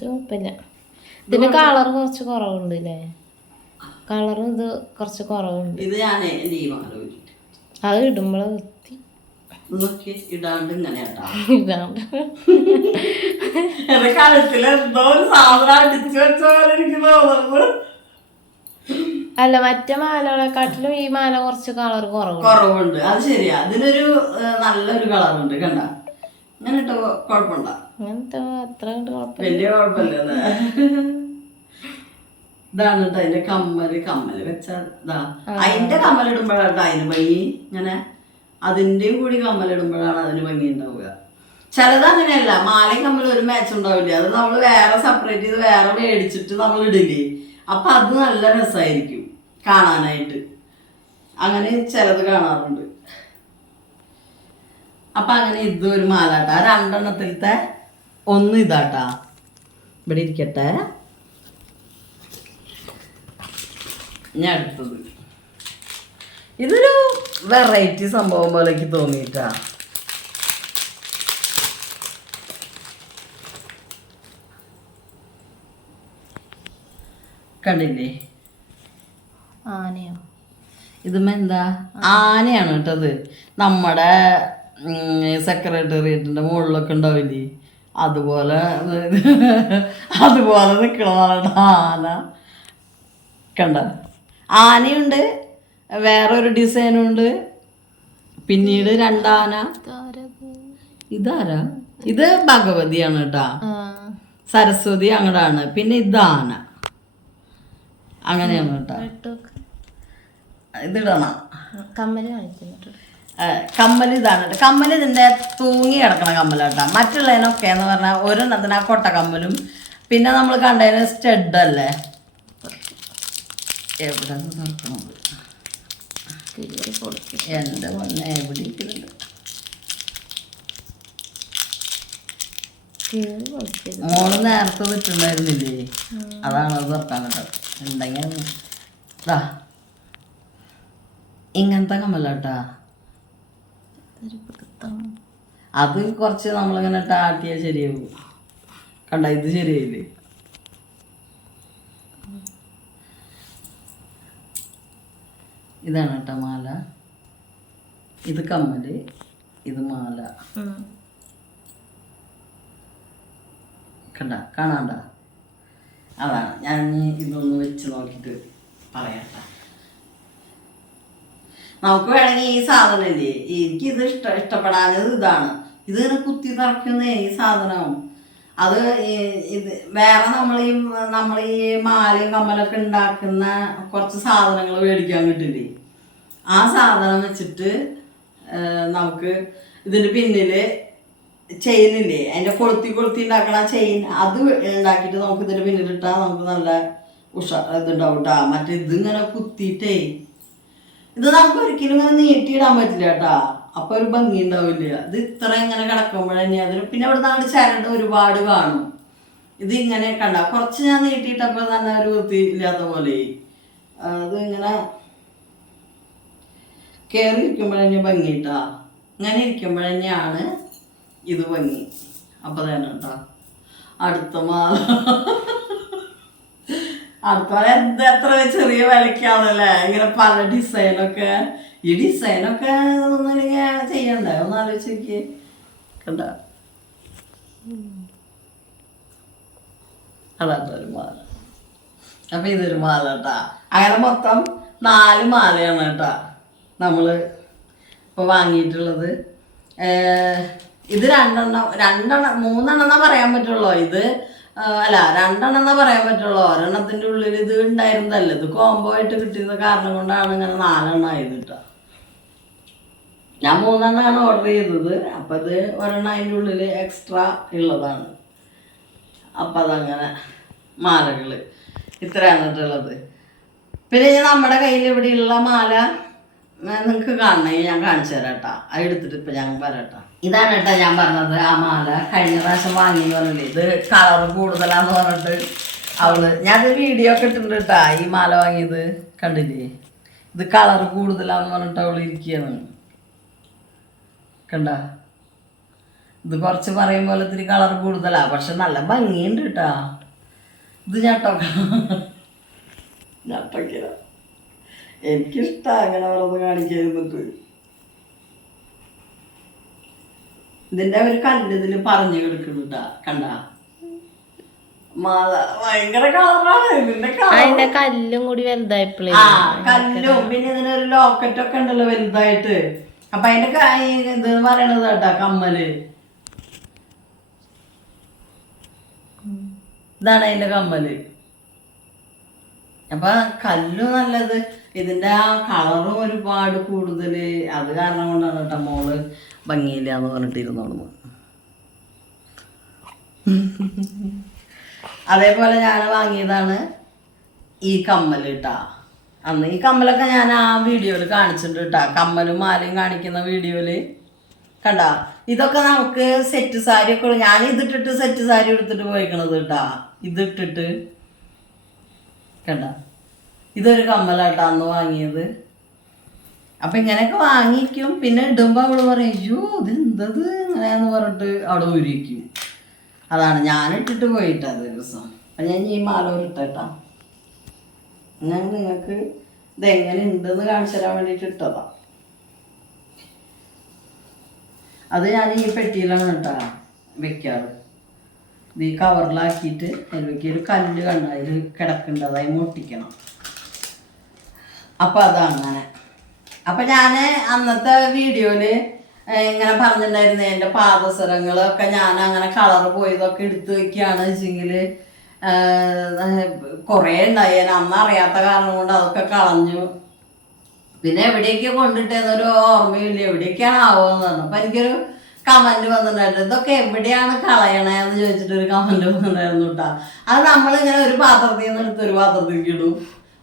കുഴപ്പമില്ല. ഇതിന് കളർ കുറച്ച് കുറവുണ്ട് അല്ലേ കളർ ഇത് കുറച്ച് കുറവുണ്ട്. ഇത് ഞാൻ അത് ഇടുമ്പോഴേ വൃത്തി ഇടാണ്ട് ഇങ്ങനെ തോന്നുന്നു. അല്ല മറ്റേ മാലകളെക്കാട്ടിലും ഈ മാല കുറച്ച് കളർ കുറവുണ്ട്. കുറവുണ്ട്. അത് ശരിയാ. അതിനൊരു നല്ലൊരു കളറുണ്ട് കണ്ട. ഇങ്ങനെ ഇട്ട കുഴപ്പമുണ്ട അങ്ങനത്തെ അത്ര വലിയ കുഴപ്പമില്ല ഇതാണ് കേട്ടോ അതിന്റെ കമ്മൽ. കമ്മൽ വെച്ചാ ഇതാ. അതിന്റെ കമ്മലിടുമ്പോഴാട്ടോ അതിന് ഭംഗി. ഇങ്ങനെ അതിന്റെയും കൂടി കമ്മലിടുമ്പോഴാണ് അതിന് ഭംഗി ഉണ്ടാവുക. ചിലത് അങ്ങനെയല്ല. മാലയും കമ്മലും ഒരു മാച്ച് ഉണ്ടാവില്ല? അത് നമ്മൾ വേറെ സെപ്പറേറ്റ് ചെയ്ത് വേറെ മേടിച്ചിട്ട് നമ്മൾ ഇടില്ലേ അപ്പൊ അത് നല്ല രസമായിരിക്കും കാണാനായിട്ട്. അങ്ങനെ ചിലത് കാണാറുണ്ട്. അപ്പൊ അങ്ങനെ ഇത് ഒരു മാലാട്ടാ രണ്ടെണ്ണത്തിലത്തെ ഒന്ന് ഇതാട്ടാ ഇവിടെ ഇരിക്കട്ടെ. ഞാൻ അടുത്തത് ഇതൊരു വെറൈറ്റി സംഭവം പോലെ എനിക്ക് തോന്നിയിട്ടാ. കണ്ടില്ലേ? ആനയോ? ഇതുമ്മ എന്താ? ആനയാണ് കേട്ടത് നമ്മുടെ സെക്രട്ടേറിയറ്റിന്റെ മുകളിലൊക്കെ ഉണ്ടാവില്ലേ? അതുപോലെ അതുപോലെ നിൽക്കണതാണ് ആന. കണ്ട? ആനയുണ്ട് വേറൊരു ഡിസൈനും ഉണ്ട് പിന്നീട് രണ്ടാന. ഇതാരാ? ഇത് ഭഗവതിയാണ് കേട്ടാ. സരസ്വതി അങ്ങടാണ്. പിന്നെ ഇതാന. അങ്ങനെയാണ് കേട്ടാ. ഇതിടണ. കമ്മൽ കമ്മൽ ഇതാണ് കേട്ടോ. കമ്മൽ ഇതിന്റെ തൂങ്ങി കിടക്കണ കമ്മലാട്ടോ മറ്റുള്ളതിനൊക്കെ എന്ന് പറഞ്ഞാൽ ഒരെണ്ണത്തിന് ആ കൊട്ട കമ്മലും. പിന്നെ നമ്മൾ കണ്ടതിന് സ്റ്റെഡ് അല്ലേ? എവിടെ തുറക്കണത് കീറി പൊളിക്കും എന്റെ പൊന്നെ എവിടെ ഇരിക്കുന്നുണ്ട് മോൾ നേരത്തെ വിട്ടുണ്ടായിരുന്നില്ലേ അതാണ് അത് തുറക്കാൻ കേട്ടത് ഉണ്ടെങ്കിൽ ഇതാ ഇങ്ങനത്തെ കമ്മലാട്ടാ. അത് കുറച്ച് നമ്മളിങ്ങനെ ടാട്ടിയാൽ ശരിയാവും. കണ്ട ഇത് ശരിയായില്ലേ? ഇതാണ് കേട്ടോ മാല. ഇത് കമ്മൽ ഇത് മാല. കണ്ട? കാണാണ്ട? അതാണ്. ഞാൻ ഇതൊന്ന് വെച്ച് നോക്കിയിട്ട് പറയാട്ട നമുക്ക് വേണമെങ്കിൽ ഈ സാധനം ഇല്ലേ? എനിക്ക് ഇത് ഇഷ്ട ഇഷ്ടപ്പെടാഞ്ഞത് ഇതാണ്. ഇത് കുത്തി തറക്കുന്നേ ഈ സാധനം അത് ഇത് വേറെ നമ്മൾ ഈ നമ്മൾ ഈ മാലയും കമ്മലൊക്കെ ഉണ്ടാക്കുന്ന കുറച്ച് സാധനങ്ങൾ മേടിക്കാൻ കിട്ടില്ലേ? ആ സാധനം വെച്ചിട്ട് നമുക്ക് ഇതിന്റെ പിന്നിൽ ചെയിനില്ലേ? അതിന്റെ കൊളുത്തി കൊളുത്തി ഉണ്ടാക്കണ ചെയിൻ അത് ഉണ്ടാക്കിയിട്ട് നമുക്ക് ഇതിന്റെ പിന്നിലിട്ടാൽ നമുക്ക് നല്ല ഉഷാ ഇതുണ്ടാവും കേട്ടോ മറ്റേ ഇതിങ്ങനെ കുത്തിയിട്ടേ ഇത് നമുക്ക് ഒരിക്കലും ഇങ്ങനെ നീട്ടിയിടാൻ പറ്റില്ല കേട്ടാ അപ്പൊ ഒരു ഭംഗി ഉണ്ടാവില്ല ഇത് ഇത്ര ഇങ്ങനെ കിടക്കുമ്പോഴന്നെ അതിന് പിന്നെ ഇവിടെ നിന്ന് ചരട് ഒരുപാട് കാണും. ഇത് ഇങ്ങനെ കണ്ട കുറച്ച് ഞാൻ നീട്ടിയിട്ടപ്പോൾ തന്നെ ഒരു വൃത്തി ഇല്ലാത്ത പോലെ. അത് ഇങ്ങനെ കയറി ഇരിക്കുമ്പോഴന്നെ ഭംഗി ഇങ്ങനെ ഇരിക്കുമ്പോഴന്നെയാണ് ഇത് ഭംഗി. അപ്പൊ തന്നെ അടുത്ത മാസം അടുത്ത എത്ര ചെറിയ വിലക്കാണല്ലേ ഇങ്ങനെ പല ഡിസൈനൊക്കെ ഈ ഡിസൈനൊക്കെ ഒന്നില്ലെങ്കിൽ ചെയ്യണ്ടേ? ഒന്ന് ആലോചിച്ച് കണ്ട? അതൊരു മാല. അപ്പൊ ഇതൊരു മാല കേട്ടാ. അങ്ങനെ മൊത്തം നാല് മാലയാണ് കേട്ടാ നമ്മൾ ഇപ്പൊ വാങ്ങിയിട്ടുള്ളത്. ഇത് രണ്ടെണ്ണം രണ്ടെണ്ണം മൂന്നെണ്ണം പറയാൻ പറ്റുള്ളോ. ഇത് അല്ല രണ്ടെണ്ണം എന്നാ പറയാൻ പറ്റുള്ളൂ. ഒരെണ്ണത്തിന്റെ ഉള്ളിൽ ഇത് ഉണ്ടായിരുന്നല്ലേ ഇത് കോംബോ ആയിട്ട് കിട്ടിയത് കാരണം കൊണ്ടാണ് ഇങ്ങനെ നാലെണ്ണം ആയത് കേട്ടോ. ഞാൻ മൂന്നെണ്ണമാണ് ഓർഡർ ചെയ്തത്. അപ്പം അത് ഒരെണ്ണം അതിന്റെ ഉള്ളിൽ എക്സ്ട്രാ ഉള്ളതാണ്. അപ്പം അതങ്ങനെ മാലകൾ ഇത്രയാണ് കേട്ടുള്ളത് പിന്നെ നമ്മുടെ കയ്യിൽ ഇവിടെയുള്ള മാല നിങ്ങൾക്ക് കാണണമെങ്കിൽ ഞാൻ കാണിച്ചു തരാം കേട്ടോ അത് എടുത്തിട്ട് ഇപ്പം ഞാൻ പറയട്ടോ. ഇതാണ് കേട്ടോ ഞാൻ പറഞ്ഞത് ആ മാല. കഴിഞ്ഞ പ്രാവശ്യം വാങ്ങിയെന്ന് പറഞ്ഞില്ലേ ഇത് കളർ കൂടുതലാന്ന് പറഞ്ഞിട്ട് അവൾ ഞാൻ ഞാനത് വീഡിയോ ഒക്കെ ഇട്ടിട്ടുണ്ട് കേട്ടാ ഈ മാല വാങ്ങിയത് കണ്ടില്ലേ? ഇത് കളർ കൂടുതലാന്ന് പറഞ്ഞിട്ട് അവൾ ഇരിക്കുകയാണ് കണ്ട? ഇത് കുറച്ച് പറയും പോലെ ഇത്തിരി കളർ കൂടുതലാ. പക്ഷെ നല്ല ഭംഗിയുണ്ട് കേട്ടാ ഇത് ഞട്ടൊക്കെ ഞട്ടൊക്കെ എനിക്കിഷ്ടാ അങ്ങനെ വളർന്ന് കാണിക്കുന്നിട്ട് ഇതിന്റെ ഒരു കല്ല് ഇതിൽ പറഞ്ഞു കിടക്കുന്നുട്ടാ കണ്ട? ഭയങ്കര കളറാണ്. ഇതിന്റെ കളർ അതിന്റെ കല്ലും കൂടി വലുതായപ്പോഴേ ആ കല്ലും. പിന്നെ ഇതിനൊരു ലോക്കറ്റ് ഒക്കെ ഉണ്ടല്ലോ വലുതായിട്ട്. അപ്പൊ അതിന്റെ ഇത് പറയണത് കേട്ടാ കമ്മൽ. ഇതാണ് അതിന്റെ കമ്മൽ. അപ്പൊ കല്ലു നല്ലത്. ഇതിന്റെ ആ കളറും ഒരുപാട് കൂടുതൽ അത് കാരണം കൊണ്ടാണ് കേട്ടോ മോൾ ഭംഗിയില്ല എന്ന് പറഞ്ഞിട്ടിരുന്നോളൂ അതേപോലെ ഞാൻ വാങ്ങിയതാണ് ഈ കമ്മൽ കേട്ടാ അന്ന് ഈ കമ്മലൊക്കെ ഞാൻ ആ വീഡിയോയിൽ കാണിച്ചിട്ടുണ്ട് കേട്ടാ. കമ്മലും മാലയും കാണിക്കുന്ന വീഡിയോയിൽ. കണ്ട? ഇതൊക്കെ നമുക്ക് സെറ്റ് സാരി ഒക്കെ ഞാൻ ഇതിട്ടിട്ട് സെറ്റ് സാരി എടുത്തിട്ട് പോയിക്കണത് കേട്ടാ. ഇതിട്ടിട്ട്. കണ്ട? ഇതൊരു കമ്മലാട്ടാ അന്ന് വാങ്ങിയത്. അപ്പൊ ഇങ്ങനെയൊക്കെ വാങ്ങിക്കും. പിന്നെ ഇടുമ്പോൾ അവൾ പറയും അയ്യോ ഇത് എന്തത് അങ്ങനെയാന്ന് പറഞ്ഞിട്ട് അവിടെ ഊരിക്കും അതാണ് ഞാൻ ഇട്ടിട്ട് പോയിട്ടാ ദിവസം. അപ്പൊ ഞാൻ ഈ മാല ഇട്ടേട്ടാ ഞാൻ നിങ്ങൾക്ക് ഇത് എങ്ങനെ ഉണ്ടെന്ന് കാണിച്ചു തരാൻ വേണ്ടിയിട്ട് ഇട്ടതാ. അത് ഞാൻ ഈ പെട്ടിയിലാണ് കേട്ടാ വെക്കാറ്. ഇത് ഈ കവറിലാക്കിയിട്ട് അതിലേക്ക് ഒരു കല്ല് കണ്ട അതിൽ കിടക്കുന്നുണ്ട് അതായി മുട്ടിക്കണം അപ്പൊ അതങ്ങനെ അപ്പൊ ഞാൻ അന്നത്തെ വീഡിയോയിൽ ഇങ്ങനെ പറഞ്ഞിട്ടുണ്ടായിരുന്നു എന്റെ പാദസരങ്ങളൊക്കെ ഞാൻ അങ്ങനെ കളർ പോയതൊക്കെ എടുത്തു വെക്കുകയാണ് വെച്ചെങ്കിൽ കുറേ ഉണ്ടായി. അന്ന് അറിയാത്ത കാരണം കൊണ്ട് അതൊക്കെ കളഞ്ഞു. പിന്നെ എവിടേക്ക് കൊണ്ടിട്ടേന്നൊരു ഓർമ്മയില്ല. എവിടേക്കാണ് ആവുമെന്ന് പറഞ്ഞു. അപ്പൊ എനിക്കൊരു കമന്റ് വന്നിട്ടുണ്ടായിരുന്നു. ഇതൊക്കെ എവിടെയാണ് കളയണേന്ന് ചോദിച്ചിട്ട് ഒരു കമന്റ് വന്നിട്ടുണ്ടായിരുന്നു കേട്ടാ അത് നമ്മളിങ്ങനെ ഒരു പാത്രത്തിൽ നിന്ന് എടുത്ത് ഒരു പാത്രത്തിലേക്ക് ഇടും.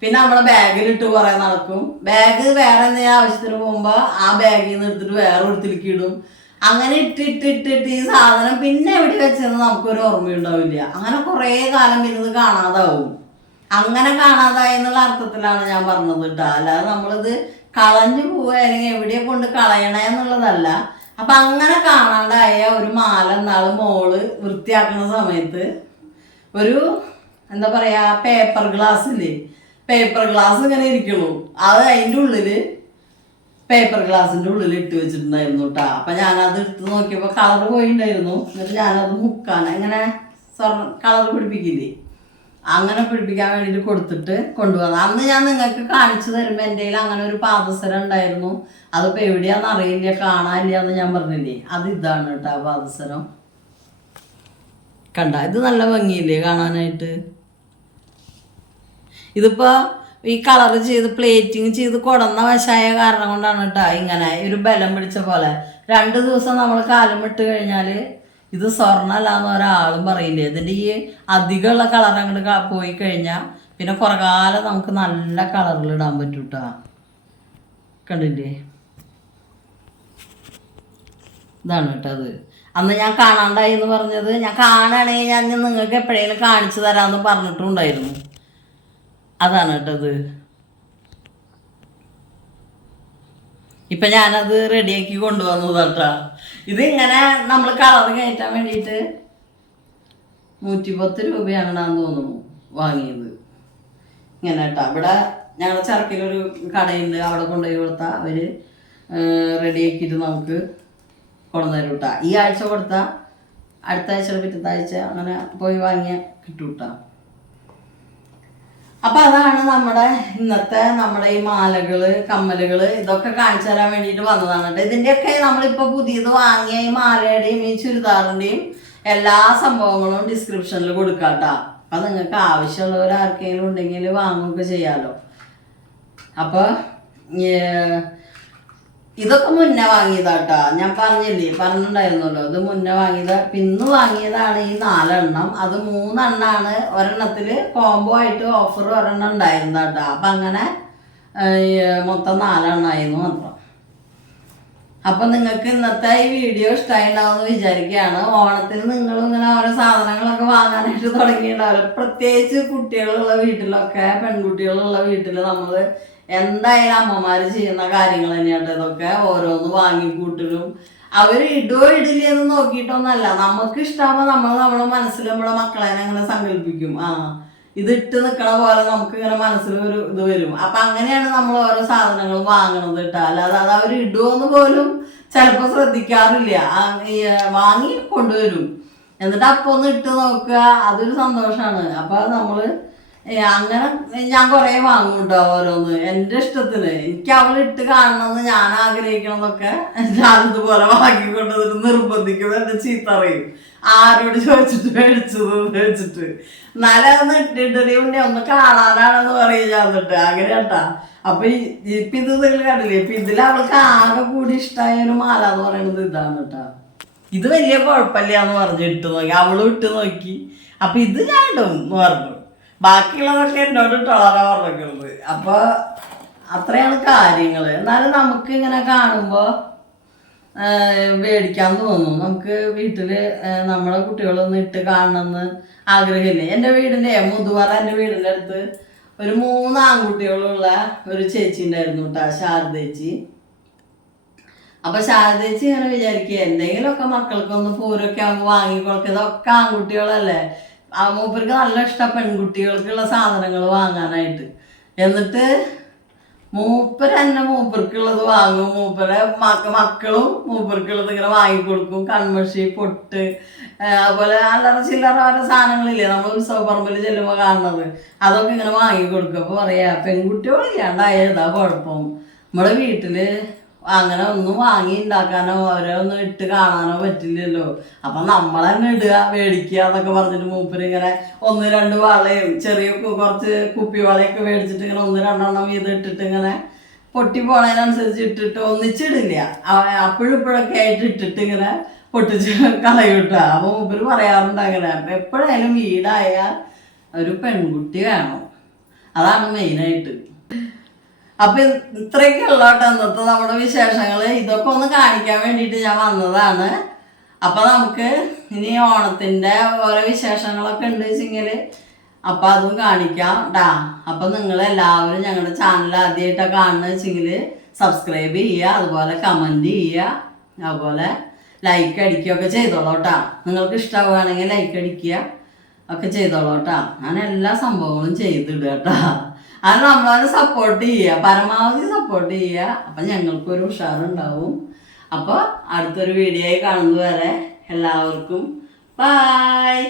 പിന്നെ നമ്മളെ ബാഗിലിട്ട് കുറെ നടക്കും. ബാഗ് വേറെ എന്തെങ്കിലും ആവശ്യത്തിന് പോകുമ്പോ ആ ബാഗിൽ നിന്ന് എടുത്തിട്ട് വേറെ ഒരുത്തിലേക്ക് ഇടും. അങ്ങനെ ഇട്ടിട്ട് ഇട്ട് ഇട്ട് ഇട്ട് ഈ സാധനം പിന്നെ എവിടെ വെച്ചെന്ന് നമുക്കൊരു ഓർമ്മയുണ്ടാവില്ല. അങ്ങനെ കുറേ കാലം ഇത് കാണാതാവും. അങ്ങനെ കാണാതായി എന്നുള്ള അർത്ഥത്തിലാണ് ഞാൻ പറഞ്ഞത് കേട്ടോ അല്ലാതെ നമ്മളിത് കളഞ്ഞു പോവുക അല്ലെങ്കിൽ എവിടെ കൊണ്ട് കളയണേ എന്നുള്ളതല്ല. അപ്പൊ അങ്ങനെ കാണാണ്ടായ ഒരു മാല നാൾ മോൾ വൃത്തിയാക്കുന്ന സമയത്ത് ഒരു എന്താ പറയാ പേപ്പർ ഗ്ലാസ് ഇല്ലേ പേപ്പർ ഗ്ലാസ് ഇങ്ങനെ ഇരിക്കണു. അത് അതിന്റെ ഉള്ളിൽ പേപ്പർ ഗ്ലാസിന്റെ ഉള്ളിൽ ഇട്ട് വെച്ചിട്ടുണ്ടായിരുന്നു കേട്ടാ അപ്പൊ ഞാനത് എടുത്ത് നോക്കിയപ്പോ കളർ പോയിണ്ടായിരുന്നു. എന്നിട്ട് ഞാനത് മുക്കാൻ ഇങ്ങനെ സ്വർണ കളർ പിടിപ്പിക്കില്ലേ? അങ്ങനെ പിടിപ്പിക്കാൻ വേണ്ടിയിട്ട് കൊടുത്തിട്ട് കൊണ്ടുവന്നു. അന്ന് ഞാൻ നിങ്ങൾക്ക് കാണിച്ചു തരുമ്പോൾ എന്റെ കയ്യിൽ അങ്ങനെ ഒരു പാദസരം ഉണ്ടായിരുന്നു. അതിപ്പോൾ എവിടെയാണെന്ന് അറിയില്ല കാണാനില്ല എന്ന് ഞാൻ പറഞ്ഞില്ലേ? അത് ഇതാണ് കേട്ടോ പാദസരം. കണ്ട ഇത് നല്ല ഭംഗിയില്ലേ കാണാനായിട്ട്? ഇതിപ്പോ ഈ കളർ ചെയ്ത് പ്ലേറ്റിങ് ചെയ്ത് കൊടന്ന വശായ കാരണം കൊണ്ടാണ് കേട്ടോ ഇങ്ങനെ ഒരു ബലം പിടിച്ച പോലെ. രണ്ട് ദിവസം നമ്മൾ കാലം വിട്ട് കഴിഞ്ഞാൽ ഇത് സ്വർണമല്ല എന്ന് ഒരാളും പറയില്ലേ. ഇതിന്റെ ഈ അധികമുള്ള കളർ അങ്ങോട്ട് പോയി കഴിഞ്ഞാൽ പിന്നെ കുറേ കാലം നമുക്ക് നല്ല കളറിൽ ഇടാൻ പറ്റും കേട്ടോ കണ്ടില്ലേ? ഇതാണ് കേട്ടോ അത്. അന്ന് ഞാൻ കാണാണ്ടായി എന്ന് പറഞ്ഞത്. ഞാൻ കാണുകയാണെങ്കിൽ ഞാൻ നിങ്ങൾക്ക് എപ്പോഴെങ്കിലും കാണിച്ചു തരാമെന്ന് പറഞ്ഞിട്ടുണ്ടായിരുന്നു. അതാണ് കേട്ടത്. ഇപ്പൊ ഞാനത് റെഡിയാക്കി കൊണ്ടുവന്നതാട്ടാ ഇത് ഇങ്ങനെ നമ്മൾ കളർ കയറ്റാൻ വേണ്ടിയിട്ട് നൂറ്റിപ്പത്ത് രൂപയാണെന്ന് തോന്നുന്നു വാങ്ങിയത്. ഇങ്ങനെ കേട്ടോ. ഇവിടെ ഞങ്ങളുടെ ചർക്കിലൊരു കടയുണ്ട്. അവിടെ കൊണ്ടുപോയി കൊടുത്താൽ അവർ റെഡിയാക്കിയിട്ട് നമുക്ക് കൊണ്ടുതരും കേട്ടോ. ഈ ആഴ്ച കൊടുത്താൽ അടുത്ത ആഴ്ച പിറ്റത്തെ ആഴ്ച അങ്ങനെ പോയി വാങ്ങിയ കിട്ടും കേട്ടോ അപ്പൊ അതാണ് നമ്മുടെ ഇന്നത്തെ നമ്മുടെ ഈ മാലകൾ കമ്മലുകൾ ഇതൊക്കെ കാണിച്ചു തരാൻ വേണ്ടിയിട്ട് വന്നതാണ് കേട്ടോ. ഇതിന്റെയൊക്കെ നമ്മളിപ്പോ പുതിയത് വാങ്ങിയ ഈ മാലയുടെയും ഈ ചുരിദാറിന്റെയും എല്ലാ സംഭവങ്ങളും ഡിസ്ക്രിപ്ഷനിൽ കൊടുക്കാട്ടാ അപ്പൊ നിങ്ങൾക്ക് ആവശ്യമുള്ളവർ ആർക്കെങ്കിലും ഉണ്ടെങ്കിൽ വാങ്ങുകയൊക്കെ ചെയ്യാലോ. അപ്പൊ ഇതൊക്കെ മുന്നേ വാങ്ങിയതാട്ടാ. ഞാൻ പറഞ്ഞില്ലേ പറഞ്ഞിട്ടുണ്ടായിരുന്നല്ലോ. ഇത് മുന്നേ വാങ്ങിയത്. പിന്നു വാങ്ങിയതാണ് ഈ നാലെണ്ണം. അത് മൂന്നെണ്ണാണ് ഒരെണ്ണത്തിൽ കോംബോ ആയിട്ട് ഓഫർ ഒരെണ്ണം ഉണ്ടായിരുന്നതാട്ടാ. അപ്പൊ അങ്ങനെ മൊത്തം നാലെണ്ണമായിരുന്നു മാത്രം. അപ്പൊ നിങ്ങൾക്ക് ഇന്നത്തെ ഈ വീഡിയോ ഇഷ്ടമായിട്ടുണ്ടാവുമെന്ന് വിചാരിക്കുകയാണ്. ഓണത്തിന് നിങ്ങൾ ഇങ്ങനെ ഓരോ സാധനങ്ങളൊക്കെ വാങ്ങാനായിട്ട് തുടങ്ങിയിട്ടുണ്ടാവില്ല? പ്രത്യേകിച്ച് കുട്ടികളുള്ള വീട്ടിലൊക്കെ പെൺകുട്ടികളുള്ള വീട്ടിൽ നമ്മൾ എന്തായാലും അമ്മമാര് ചെയ്യുന്ന കാര്യങ്ങൾ തന്നെയാണ് ഇതൊക്കെ. ഓരോന്ന് വാങ്ങിക്കൂട്ടലും. അവർ ഇടോ ഇടില്ല എന്ന് നോക്കിയിട്ടൊന്നല്ല. നമുക്ക് ഇഷ്ടമാകുമ്പോൾ നമ്മൾ നമ്മുടെ മനസ്സിൽ നമ്മുടെ മക്കളെ അങ്ങനെ സങ്കല്പിക്കും. ആ ഇത് ഇട്ട് നിൽക്കണ പോലെ നമുക്ക് ഇങ്ങനെ മനസ്സിൽ ഒരു ഇത് വരും. അപ്പൊ അങ്ങനെയാണ് നമ്മൾ ഓരോ സാധനങ്ങൾ വാങ്ങണത് കേട്ടോ. അല്ലാതെ അത് അവർ ഇടുമെന്ന് പോലും ചിലപ്പോൾ ശ്രദ്ധിക്കാറില്ല. വാങ്ങി കൊണ്ടുവരും. എന്നിട്ട് അപ്പൊ ഒന്ന് ഇട്ട് നോക്കുക. അതൊരു സന്തോഷമാണ് അപ്പൊ നമ്മൾ അങ്ങനെ ഞാൻ കുറെ വാങ്ങും കേട്ടോ ഓരോന്ന്. എന്റെ ഇഷ്ടത്തിന്. എനിക്ക് അവളിട്ട് കാണണമെന്ന് ഞാൻ ആഗ്രഹിക്കണമെന്നൊക്കെ വാങ്ങിക്കൊണ്ടതിന് നിർബന്ധിക്കും എന്നെ ചീത്ത അറിയും ആരോട് ചോദിച്ചിട്ട് മേടിച്ചത് മേടിച്ചിട്ട്. നല്ലതെന്ന് എന്നാലും ഉണ്ടെ ഒന്ന് കാണാനാണെന്ന് പറയും ഞാൻ എന്നിട്ട്. അങ്ങനെ കേട്ടാ. അപ്പൊ ഇപ്പൊ ഇത് നിങ്ങൾ കണ്ടില്ലേ? ഇപ്പൊ ഇതിൽ അവൾക്ക് ആകെ കൂടി ഇഷ്ടമായ ഒരു മാല എന്ന് പറയുന്നത് ഇതാണ് കേട്ടാ. ഇത് വലിയ കുഴപ്പമില്ല എന്ന് പറഞ്ഞു ഇട്ട് നോക്കി. അവളും ഇട്ട് നോക്കി. അപ്പൊ ഇത് ഞാൻ ഇടും എന്ന് പറഞ്ഞു. ബാക്കിയുള്ളതൊക്കെ എന്നോട് ഇട്ടോളാനാ പറഞ്ഞിരിക്കുന്നത് അപ്പൊ അത്രയാണ് കാര്യങ്ങൾ എന്നാലും നമുക്ക് ഇങ്ങനെ കാണുമ്പോൾ മേടിക്കാൻ തോന്നും. നമുക്ക് വീട്ടിൽ നമ്മളെ കുട്ടികളൊന്ന് ഇട്ട് കാണണമെന്ന് ആഗ്രഹമില്ല? എന്റെ വീടിന്റെ മുതുവാറ എന്റെ വീടിന്റെ അടുത്ത് ഒരു മൂന്ന് ആൺകുട്ടികളുള്ള ഒരു ചേച്ചി ഉണ്ടായിരുന്നു കേട്ടോ ശാരദേച്ചി. അപ്പൊ ശാരദേച്ചി ഇങ്ങനെ വിചാരിക്കുക എന്തെങ്കിലുമൊക്കെ മക്കൾക്കൊന്ന് പൂരൊക്കെ ആകുമ്പോൾ വാങ്ങിക്കൊടുക്കുക ഇതൊക്കെ ആൺകുട്ടികളല്ലേ? ആ മൂപ്പർക്ക് നല്ല ഇഷ്ട പെൺകുട്ടികൾക്കുള്ള സാധനങ്ങൾ വാങ്ങാനായിട്ട്. എന്നിട്ട് മൂപ്പർ തന്നെ മൂപ്പർക്കുള്ളത് വാങ്ങും. മൂപ്പരെ മക്ക മക്കളും മൂപ്പർക്കുള്ളത് ഇങ്ങനെ വാങ്ങിക്കൊടുക്കും. കൺമഷി പൊട്ട് അതുപോലെ അല്ലറ ചില്ലറ ഓരോ സാധനങ്ങളില്ലേ നമ്മൾ ഉത്സവ പറമ്പിൽ ചെല്ലുമ്പോൾ കാണുന്നത്. അതൊക്കെ ഇങ്ങനെ വാങ്ങിക്കൊടുക്കും. അപ്പോൾ പറയാ പെൺകുട്ടികളില്ലാണ്ടായ ഏതാ കുഴപ്പം? നമ്മുടെ വീട്ടിൽ അങ്ങനെ ഒന്നും വാങ്ങി ഉണ്ടാക്കാനോ അവരെ ഒന്നും ഇട്ട് കാണാനോ പറ്റില്ലല്ലോ. അപ്പൊ നമ്മൾ തന്നെ ഇടുക മേടിക്കുക എന്നൊക്കെ പറഞ്ഞിട്ട് മൂപ്പര് ഇങ്ങനെ ഒന്ന് രണ്ട് വളയും ചെറിയ കുറച്ച് കുപ്പി വളയൊക്കെ മേടിച്ചിട്ട് ഇങ്ങനെ ഒന്ന് രണ്ടെണ്ണം വീതം ഇട്ടിട്ട് ഇങ്ങനെ പൊട്ടി പോണതിനനുസരിച്ച് ഇട്ടിട്ട് ഒന്നിച്ചിടില്ല. അപ്പോഴിപ്പോഴൊക്കെ ആയിട്ട് ഇട്ടിട്ട് ഇങ്ങനെ പൊട്ടിച്ച് കളയൂട്ട. അപ്പൊ മൂപ്പര് പറയാറുണ്ട് അങ്ങനെ. അപ്പൊ എപ്പോഴായാലും വീടായ ഒരു പെൺകുട്ടി വേണം. അതാണ് മെയിനായിട്ട് അപ്പൊ ഇത്രയൊക്കെ ഉള്ള കേട്ടോ ഇന്നത്തെ നമ്മുടെ വിശേഷങ്ങൾ ഇതൊക്കെ ഒന്ന് കാണിക്കാൻ വേണ്ടിയിട്ട് ഞാൻ വന്നതാണ്. അപ്പൊ നമുക്ക് ഇനി ഓണത്തിന്റെ ഓരോ വിശേഷങ്ങളൊക്കെ ഉണ്ട് വെച്ചെങ്കിൽ അപ്പൊ അതും കാണിക്കാം ടാ അപ്പൊ നിങ്ങൾ എല്ലാവരും ഞങ്ങളുടെ ചാനൽ ആദ്യമായിട്ടാണ് കാണുന്നത് വെച്ചെങ്കിൽ സബ്സ്ക്രൈബ് ചെയ്യുക അതുപോലെ കമന്റ് ചെയ്യുക അതുപോലെ ലൈക്ക് അടിക്കുകയൊക്കെ ചെയ്തോളൂ കേട്ടാ നിങ്ങൾക്ക് ഇഷ്ടമാവുകയാണെങ്കിൽ ലൈക്ക് അടിക്കുക ഒക്കെ ചെയ്തോളൂ കേട്ടാ ഞാൻ എല്ലാ സംഭവങ്ങളും ചെയ്തിടുക കേട്ടാ അത് നമ്മളത് സപ്പോർട്ട് ചെയ്യുക പരമാവധി സപ്പോർട്ട് ചെയ്യുക അപ്പം ഞങ്ങൾക്കൊരു ഉഷാറുണ്ടാവും. അപ്പോൾ അടുത്തൊരു വീഡിയോ ആയി കാണുന്നത് വരെ എല്ലാവർക്കും ബായ്